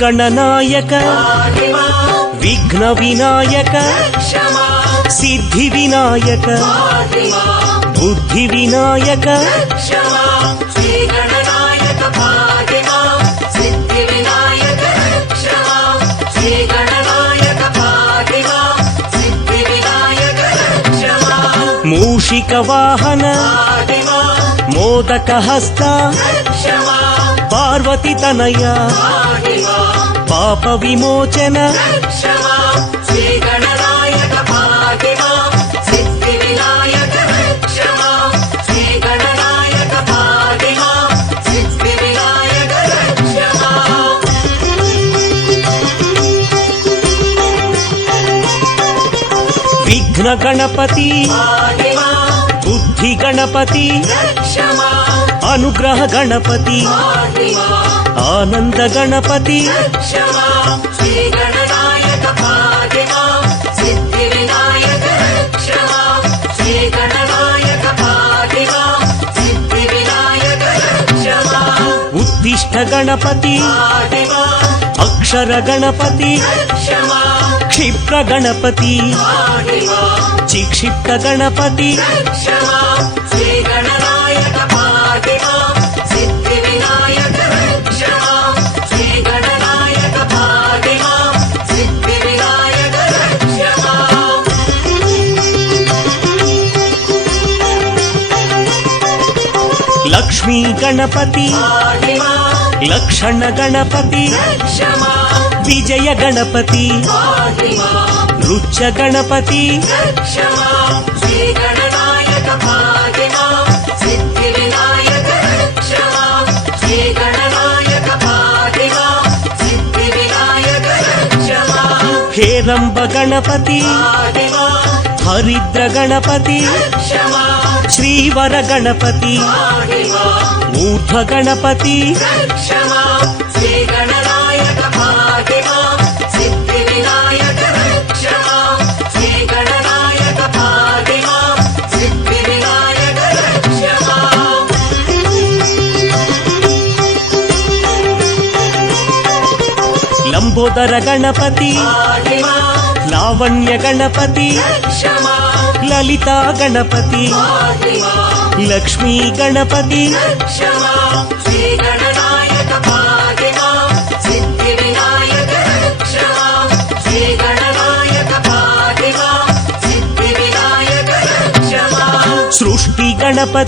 गणनायक विघ्न विनायक सिद्धि विनायक बुद्धि विनायक मूषिक वाहन मोदक हस्त पार्वती तनया पाप विमोचन विघ्न गणपति बुद्धि गणपति अनुग्रह गणपति आनंद गणपति उत्तिष्ठ गणपति अक्षर गणपति क्षिप्र गणपति चिक्षिप्त गणपति लक्ष्मी गणपति लक्षण गणपति विजय गणपति नृत्य गणपति हेरंब गणपति हरिद्र गणपति श्रीवर गणपति ऊर्ध्व गणपति लंबोदर गणपति लावण्य गणपति ललिता गणपति लक्ष्मी गणपति सृष्टि गणपति